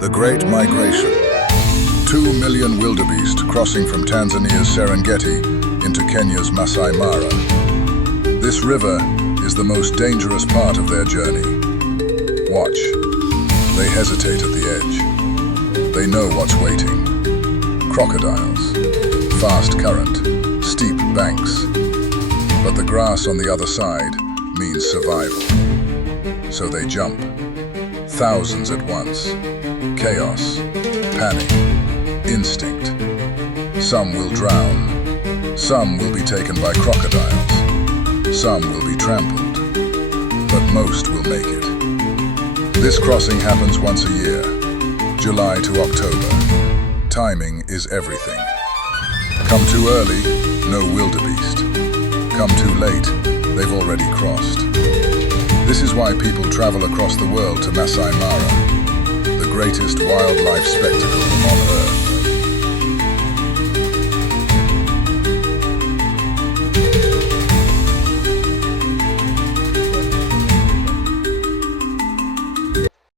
The Great Migration. 2 million wildebeest crossing from Tanzania's Serengeti into Kenya's Masai Mara. This river is the most dangerous part of their journey. Watch. They hesitate at the edge. They know what's waiting. Crocodiles, fast current, steep banks. But the grass on the other side means survival. So they jump. Thousands at once. Chaos, panic, instinct. Some will drown. Some will be taken by crocodiles. Some will be trampled. But most will make it. This crossing happens once a year, July to October. Timing is everything. Come too early, no wildebeest. Come too late, they've already crossed. This is why people travel across the world to Masai Mara, the greatest wildlife spectacle on Earth.